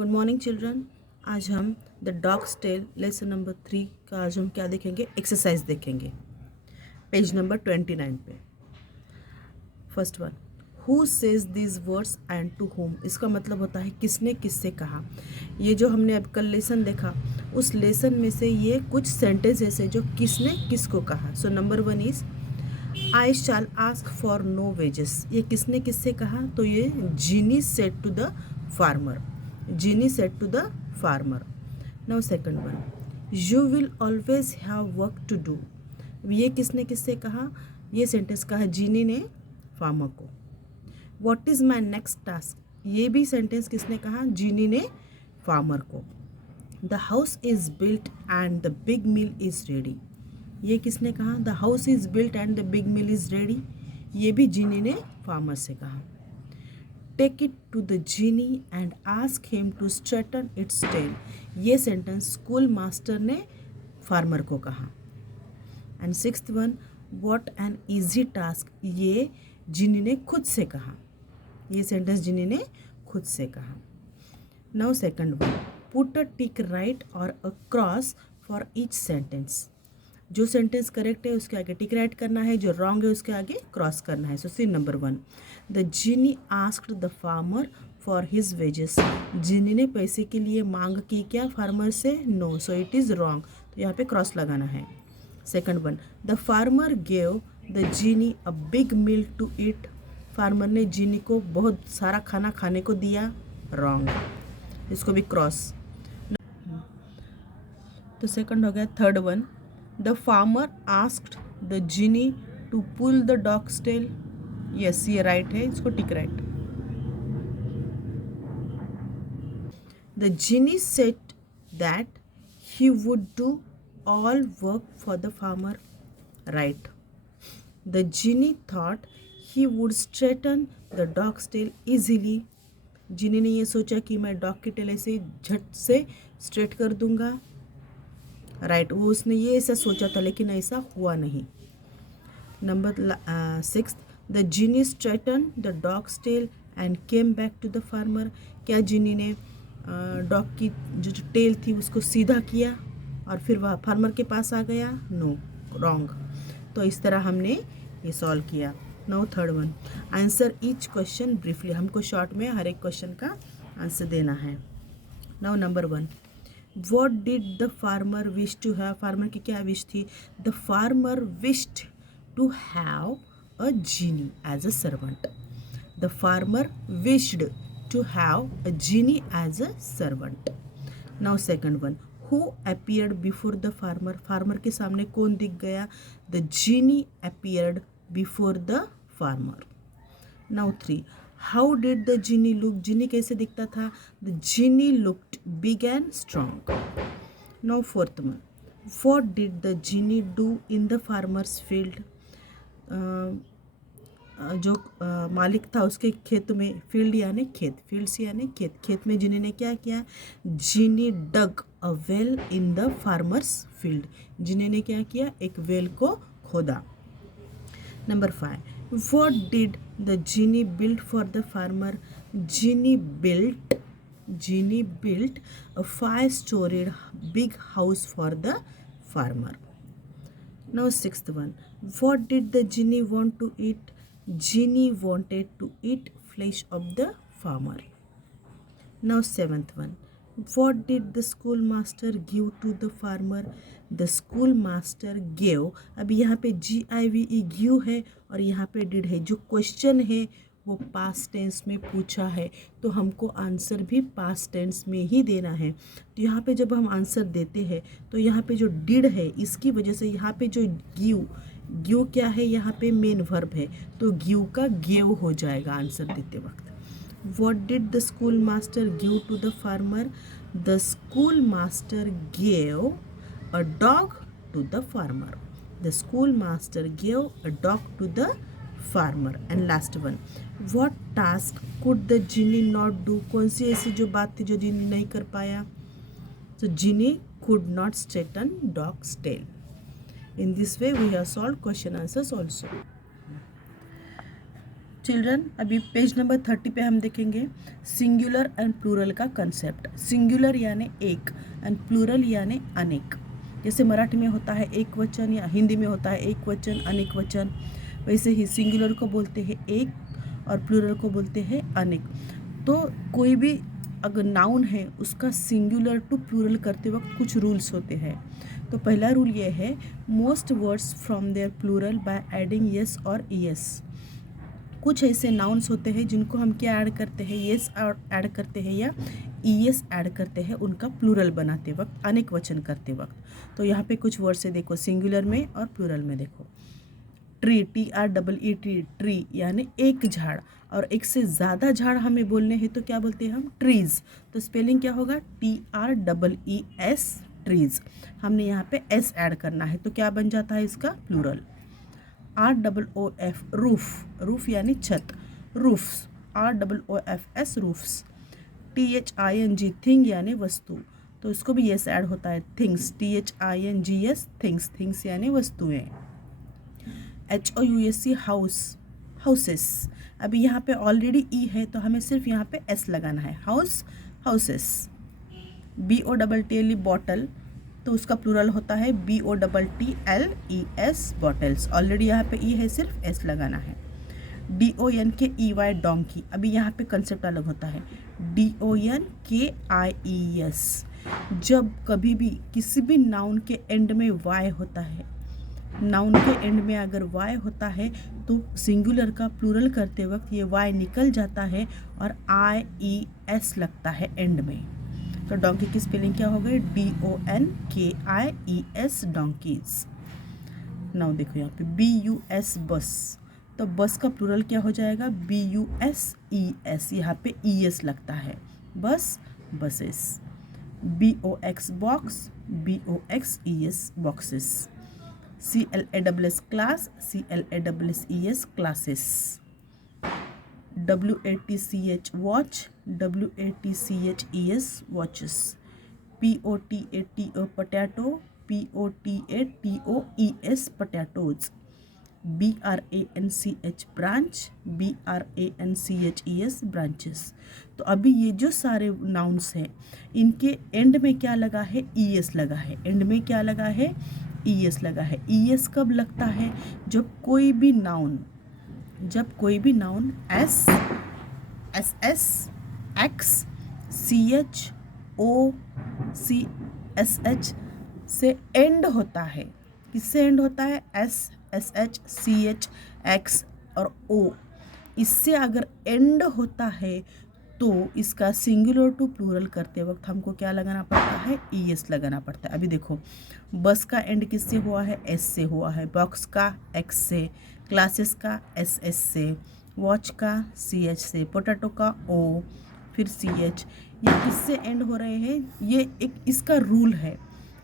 Good morning children. आज हम the dog's tail lesson number 3 का आज हम क्या देखेंगे, एक्सरसाइज देखेंगे पेज नंबर 29 पे। First one, who says this words and to whom. इसका मतलब होता है किसने किससे कहा। ये जो हमने अब कल लेसन देखा उस लेसन में से ये कुछ सेंटेंसेस है जो किसने किसको कहा। So number 1 is I shall ask for no wages. ये किसने किससे कहा, तो ये genie said to the farmer. Genie said to the farmer. Now second one, you will always have work to do. ये किसने किससे कहा, ये सेंटेंस कहा जीनी ने फार्मर को। What is my next task, ये भी सेंटेंस किसने कहा, जीनी ने फार्मर को। The house is built and the big mill is ready. ये किसने कहा, the house is built and the big mill is ready. ये भी जीनी ने फार्मर से कहा। Take it to the genie and ask him to straighten its tail. ये sentence school master ने फार्मर को कहा। And sixth one, what an easy task. ये जीनी ने खुद से कहा। ये सेंटेंस जीनी ने खुद से कहा। Now second one, put a tick right और a cross for each sentence. जो सेंटेंस करेक्ट है उसके आगे टिक राइट करना है, जो रॉन्ग है उसके आगे क्रॉस करना है। So see number 1, the genie asked the farmer for his wages. Genie ने पैसे के लिए मांग की क्या फार्मर से, no, so it is wrong, तो यहाँ पे क्रॉस लगाना है। Second one, the farmer gave the genie a big meal to eat. Farmer ने जीनी को बहुत सारा खाना खाने को दिया, रॉन्ग, इसको भी क्रॉस। तो सेकंड हो गया। Third one, the farmer asked the genie to pull the dog's tail. Yes, ये राइट है, इसको tick right. The genie said that he would do all work for the farmer, right. The genie thought he would straighten the dog's tail easily. Genie ने ये सोचा कि मैं dog की tell ऐसे झट से स्ट्रेट कर दूंगा, राइट। वो उसने ये ऐसा सोचा था लेकिन ऐसा हुआ नहीं। Number 6, the genie straighten the dog's tail and came back to the farmer. क्या जीनी ने डॉग की जो टेल थी उसको सीधा किया और फिर वह फार्मर के पास आ गया, नो, रॉन्ग। तो इस तरह हमने ये सॉल्व किया। Now third one, answer each question briefly. हमको शॉर्ट में हर एक क्वेश्चन का आंसर देना है। Now number 1, What did the farmer wish to have? Farmer की क्या विश थी? The farmer wished to have a genie as a servant. The farmer wished to have a genie as a servant. Now second one, who appeared before the farmer? Farmer के सामने कौन दिख गया? The genie appeared before the farmer. Now 3, how did the genie look? जीनी कैसे दिखता था? The genie looked big and strong. Now fourth one, what did the genie do in the farmer's field? जो मालिक था उसके खेत में, फील्ड यानी खेत, फील्ड्स यानी खेत, खेत में जीनी ने क्या किया? Genie dug a well in the farmer's field. Genie ने क्या किया? एक वेल को खोदा। Number 5, what did the genie build for the farmer? Genie built a 5-storied big house for the farmer. Now sixth one, what did the genie want to eat? Genie wanted to eat flesh of the farmer. Now seventh one, what did the schoolmaster give to the farmer? The schoolmaster gave, अब यहाँ पे GIVE give है और यहाँ पे did है। जो question है वो पास्ट टेंस में पूछा है तो हमको आंसर भी पास्ट टेंस में ही देना है। तो यहाँ पे जब हम आंसर देते हैं तो यहाँ पे जो डिड है इसकी वजह से यहाँ पे जो गिव क्या है, यहाँ पे मेन वर्ब है तो गिव का गेव हो जाएगा आंसर देते वक्त। What did the schoolmaster give to the farmer? The schoolmaster gave a dog to the farmer. The schoolmaster gave a dog to the farmer. And last one, what task could the genie not do? कौन सी ऐसी जो बात थी जो जीनी नहीं कर पाया? So genie could not straighten dog's tail. In this way we have solved question answers also. Children अभी पेज नंबर 30 पे हम देखेंगे सिंगुलर एंड प्लूरल का कंसेप्ट। सिंगुलर यानी एक एंड प्लूरल यानी अनेक। जैसे मराठी में होता है एक वचन या हिंदी में होता है एक वचन अनेक वचन, वैसे ही सिंगुलर को बोलते हैं एक और प्लूरल को बोलते हैं अनेक। तो कोई भी अगर नाउन है उसका सिंगुलर टू प्लूरल करते वक्त कुछ रूल्स होते हैं। तो पहला रूल ये है, most words from their plural by adding S और ईएस। कुछ ऐसे नाउन्स होते हैं जिनको हम क्या ऐड करते हैं, येस ऐड करते हैं या ईएस ऐड करते हैं उनका प्लूरल बनाते वक्त, अनेक वचन करते वक्त। तो यहाँ पे कुछ वर्ड्स है, देखो सिंगुलर में और प्लूरल में। देखो ट्री, TREE, ट्री यानी एक झाड़, और एक से ज़्यादा झाड़ हमें बोलने हैं तो क्या बोलते हैं हम, ट्रीज़। तो स्पेलिंग क्या होगा, TREES, ट्रीज़। हमने यहाँ पे एस ऐड करना है तो क्या बन जाता है इसका प्लूरल। ROOF, रूफ, रूफ यानी छत, roofs, ROOFS, roofs. THING, thing यानी वस्तु, तो इसको भी येस ऐड होता है, थिंग्स, THINGS, थिंग्स, थिंग्स यानी वस्तुएं। HOUSE, house, houses. अभी यहाँ पे ऑलरेडी ई है तो हमें सिर्फ यहाँ पे एस लगाना है, हाउस, हाउसेस। BOTTLE, बॉटल, तो उसका प्लूरल होता है BOTTLES, बॉटल्स। ऑलरेडी यहाँ पे ई है, सिर्फ एस लगाना है। DONKEY, donkey. अभी यहाँ पे कंसेप्ट अलग होता है, DONKIES। जब कभी भी किसी भी नाउन के एंड में वाई होता है, नाउन के एंड में अगर वाई होता है तो सिंगुलर का प्लूरल करते वक्त ये वाई निकल जाता है और IES लगता है एंड में। तो डोंकी की स्पेलिंग क्या हो गई, DONKIES, डोंकीज। नाउ देखो यहाँ पे BUS, बस, तो बस का प्लूरल क्या हो जाएगा, BUSES, यहाँ पे ES लगता है, बस, buses. BOX, box, BOXES, boxes. CLASS, class, CLASSES, classes. WATCH, watch, WATCHES, watches. POTATO, potato, POTATOES, potatoes. BRANCH, branch, BRANCHES, branches. तो अभी ये जो सारे नाउन्स हैं इनके एंड में क्या लगा है, ES लगा है, एंड में क्या लगा है, ES लगा है। ES कब लगता है, जब कोई भी noun S, SS, X, CH, O, C, SH से एंड होता है। किससे एंड होता है, S, SH, CH, X और O। इससे अगर एंड होता है तो इसका सिंगुलर टू प्लूरल करते वक्त हमको क्या लगाना पड़ता है, ES लगाना पड़ता है। अभी देखो बस का एंड किससे हुआ है, S से हुआ है, बॉक्स का X से, क्लासेस का SS से, वॉच का CH से, पोटैटो का O, फिर CH। ये किससे एंड हो रहे हैं, ये एक इसका रूल है,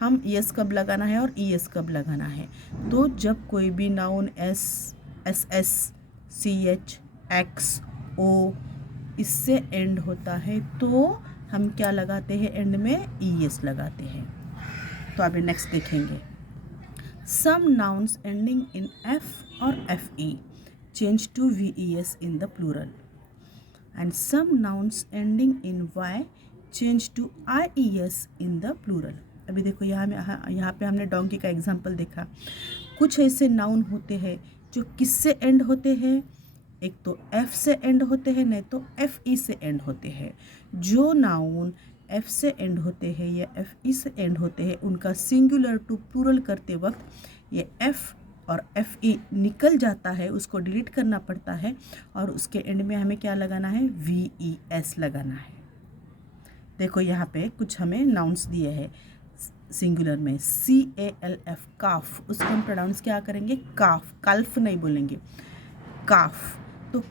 हम ES कब लगाना है और ES कब लगाना है। तो जब कोई भी noun S, SS, CH, X, O इससे एंड होता है तो हम क्या लगाते हैं, एंड में ES लगाते हैं। तो अभी नेक्स्ट देखेंगे, some nouns ending in F और FE change to VES in the plural and some nouns ending in Y change to IES in the plural। अभी देखो यहाँ पे हमने डोंकी का एग्जाम्पल देखा। कुछ ऐसे नाउन होते हैं जो किससे एंड होते हैं, एक तो F से एंड होते हैं, नहीं तो FE से एंड होते हैं। जो नाउन F से एंड होते हैं या FE से एंड होते हैं उनका सिंगुलर टू प्लूरल करते वक्त ये F और FE निकल जाता है, उसको डिलीट करना पड़ता है और उसके एंड में हमें क्या लगाना है, VES लगाना है। देखो यहाँ पे कुछ हमें नाउन्स दिए हैं सिंगुलर में, CALF, काफ, उसको हम प्रोनाउंस क्या करेंगे, काफ, काल्फ नहीं बोलेंगे, काफ। तो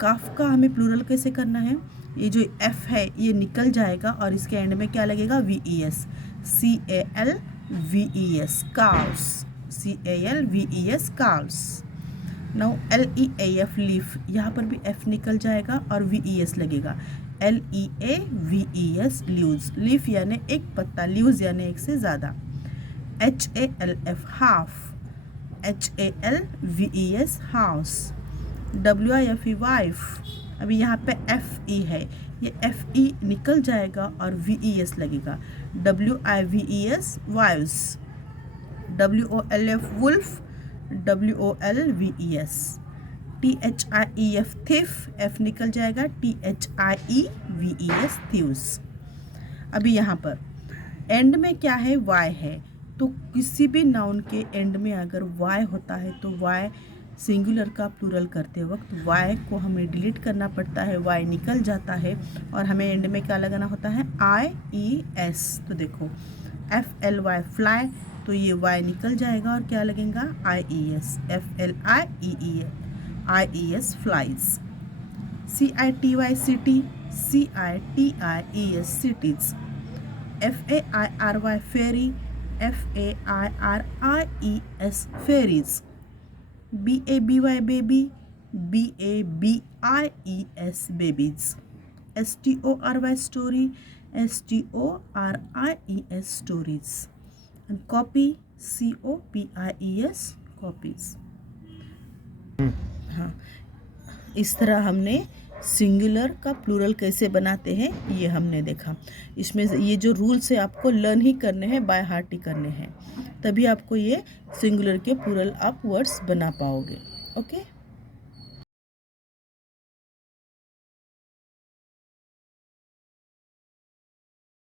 काफ का हमें प्लूरल कैसे करना है, ये जो F है ये निकल जाएगा और इसके एंड में क्या लगेगा, VES, CALVES, cows, CALVES, cows. Now LEAF, leaf, यहाँ पर भी F निकल जाएगा और VES लगेगा, LEAVES, लीव्स, लीफ यानी एक पत्ता, लीव्स यानी एक से ज़्यादा। HALF, half, HALVES, house. WIFE wife, अभी यहाँ पे FE है, ये FE निकल जाएगा और VES लगेगा, WIVES wives, WOLF wolf, WOLVES, THIEF thief, F निकल जाएगा, THIEVES थ्यूस। अभी यहाँ पर एंड में क्या है, Y है, तो किसी भी नाउन के एंड में अगर Y होता है तो Y सिंगुलर का प्लूरल करते वक्त Y को हमें डिलीट करना पड़ता है, Y निकल जाता है और हमें एंड में क्या लगाना होता है, IES। तो देखो FLY फ्लाई, तो ये Y निकल जाएगा और क्या लगेगा, IES, FLIEES flies. CITY city, CITIES cities. FAIRY fairy, FAIRIES fairies. BABY baby, BABIES babies. STORY story, STORIES stories. And copy, COPIES copies. हाँ, इस तरह हमने सिंगुलर का प्लूरल कैसे बनाते हैं ये हमने देखा। इसमें ये जो रूल्स है आपको लर्न ही करने हैं, बाय हार्ट ही करने हैं, तभी आपको ये सिंगुलर के प्लूरल आप वर्ड्स बना पाओगे। ओके।